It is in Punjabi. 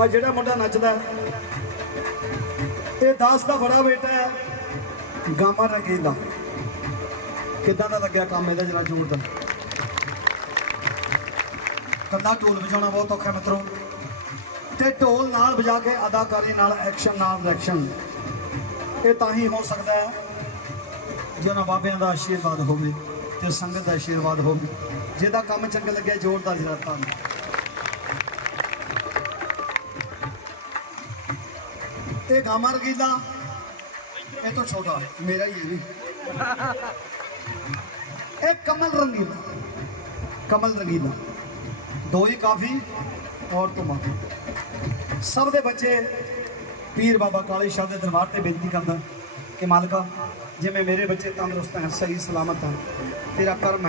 ਆ ਜਿਹੜਾ ਮੁੰਡਾ ਨੱਚਦਾ ਇਹ ਦਾਸ ਦਾ ਬੜਾ ਬੇਟਾ ਹੈ। ਗਾਮਾ ਰੰਗੀਲਾ ਕਿੱਦਾਂ ਦਾ ਲੱਗਿਆ ਕੰਮ ਇਹਦਾ ਜਰਾ ਜ਼ੋਰ ਦਾ? ਕੰਨਾ ਢੋਲ ਵਜਾਉਣਾ ਬਹੁਤ ਔਖਾ ਹੈ ਮਿੱਤਰੋ। ਤੇ ਢੋਲ ਨਾਲ ਵਜਾ ਕੇ ਅਦਾਕਾਰੀ ਨਾਲ ਐਕਸ਼ਨ ਨਾਲ ਰਿਐਕਸ਼ਨ ਇਹ ਤਾਂ ਹੀ ਹੋ ਸਕਦਾ ਹੈ ਜਿਹਨਾਂ ਬਾਬਿਆਂ ਦਾ ਆਸ਼ੀਰਵਾਦ ਹੋਵੇ ਤੇ ਸੰਗਤ ਦਾ ਆਸ਼ੀਰਵਾਦ ਹੋਵੇ। ਜਿਹਦਾ ਕੰਮ ਚੰਗਾ ਲੱਗਿਆ ਜ਼ੋਰਦਾਰ ਜਰਾ ਤਾਲੀ ਇਹ ਗਾਮਾ ਰਗੀਲਾ ਇਹ ਤੋਂ ਛੋਟਾ, ਮੇਰਾ ਹੀ ਹੈ ਵੀ ਇਹ ਕਮਲ ਰੰਗੀਲਾ। ਕਮਲ ਰੰਗੀਲਾ। ਦੋ ਹੀ ਕਾਫੀ, ਔਰ ਤੋਂ ਮਾਫੀ ਸਭ ਦੇ ਬੱਚੇ ਪੀਰ ਬਾਬਾ ਕਾਲੇ ਸ਼ਾਹ ਦੇ ਦਰਬਾਰ ਤੇ ਬੇਨਤੀ ਕਰਦਾ ਕਿ ਮਾਲਕਾ, ਜਿਵੇਂ ਮੇਰੇ ਬੱਚੇ ਤੰਦਰੁਸਤ ਹਨ, ਸਹੀ ਸਲਾਮਤ ਹਨ, ਤੇਰਾ ਕਰਮ ਹੈ।